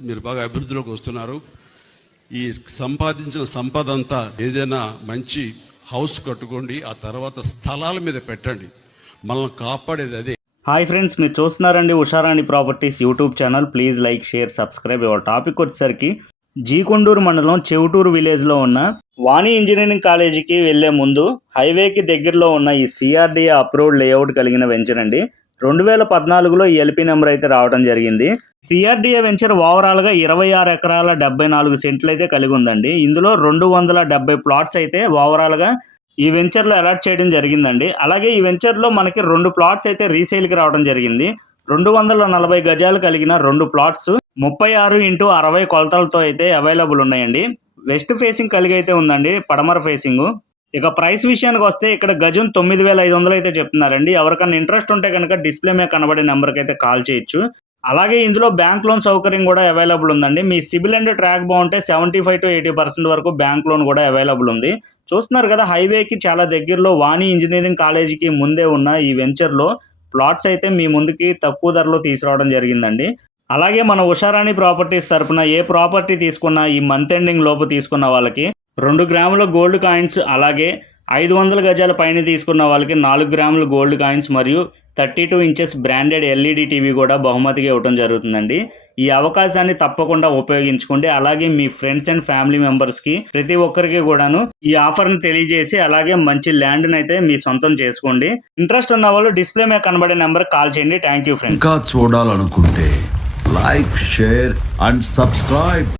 మీరు బాగా అభివృద్ధిలోకి వస్తున్నారు. ఈ సంపాదించిన సంపద అంతా ఏదైనా మంచి హౌస్ కట్టుకోండి ఆ తర్వాత స్థలాల మీద పెట్టండి. మనల్ని కాపాడేది అదే. హాయ్ ఫ్రెండ్స్ మీరు చూస్తున్నారండి Usharani properties YouTube channel. Please like share subscribe ఇవ్వాలి టాపిక్ వచ్చేసరికి జీకొండూరు మండలం చెవుటూరు విలేజ్లో ఉన్న వాణి ఇంజనీరింగ్ కాలేజీకి వెళ్ళే ముందు హైవేకి దగ్గరలో ఉన్న ఈ సిఆర్డీఏ అప్రూవ్డ్ లేఅవుట్ కలిగిన వెంచర్ అండి. రెండు వేల పద్నాలుగులో ఈ ఎల్పీ నెంబర్ అయితే రావడం జరిగింది. సిఆర్డిఏ వెంచర్ ఓవరాల్గా ఇరవై ఆరు ఎకరాల డెబ్బై నాలుగు సెంట్లు అయితే కలిగి ఉందండి. ఇందులో రెండు వందల డెబ్బై ప్లాట్స్ అయితే ఓవరాల్గా ఈ వెంచర్లో అలాట్ చేయడం జరిగిందండి. అలాగే ఈ వెంచర్లో మనకి రెండు ప్లాట్స్ అయితే రీసేల్కి రావడం జరిగింది. రెండు వందల నలభై గజాలు కలిగిన రెండు ప్లాట్స్ ముప్పై ఆరు ఇంటూ అరవై కొలతలతో అయితే అవైలబుల్ ఉన్నాయండి. వెస్ట్ ఫేసింగ్ కలిగి అయితే ఉందండి పడమర ఫేసింగ్. ఇక ప్రైస్ విషయానికి వస్తే ఇక్కడ గజం తొమ్మిది వేల ఐదు వందలు అయితే చెప్తున్నారండి. ఎవరికైనా ఇంట్రెస్ట్ ఉంటే కనుక డిస్ప్లే మీద కనబడే నెంబర్కి అయితే కాల్ చేయొచ్చు. అలాగే ఇందులో బ్యాంక్ లోన్ సౌకర్యం కూడా అవైలబుల్ ఉందండి. మీ సిబిల్ అండ్ ట్రాక్ బాగుంటే seventy five to eighty percent వరకు బ్యాంక్ లోన్ కూడా అవైలబుల్ ఉంది. చూస్తున్నారు కదా హైవేకి చాలా దగ్గరలో వాణి ఇంజనీరింగ్ కాలేజీకి ముందే ఉన్న ఈ వెంచర్లో ప్లాట్స్ అయితే మీ ముందుకి తక్కువ ధరలో తీసుకురావడం జరిగిందండి. అలాగే మన ఉషారాణి ప్రాపర్టీస్ తరపున ఏ ప్రాపర్టీ తీసుకున్నా ఈ మంత్ ఎండింగ్ లోపు తీసుకున్న వాళ్ళకి రెండు గ్రాముల గోల్డ్ కాయిన్స్ అలాగే ఐదు వందల గజాల పైన తీసుకున్న వాళ్ళకి నాలుగు గ్రాముల గోల్డ్ కాయిన్స్ మరియు thirty two inches branded LED TV కూడా బహుమతిగా ఇవ్వడం జరుగుతుందండి. ఈ అవకాశాన్ని తప్పకుండా ఉపయోగించుకోండి. అలాగే మీ ఫ్రెండ్స్ అండ్ ఫ్యామిలీ మెంబర్స్కి ప్రతి ఒక్కరికి కూడాను ఈ ఆఫర్ని తెలియజేసి అలాగే మంచి ల్యాండ్ని అయితే మీ సొంతం చేసుకోండి. ఇంట్రెస్ట్ ఉన్న వాళ్ళు డిస్ప్లే మీద కనబడే నెంబర్ కాల్ చేయండి. Thank you friends. ఇంకా చూడాలనుకుంటే లైక్ షేర్ అండ్ సబ్స్క్రైబ్.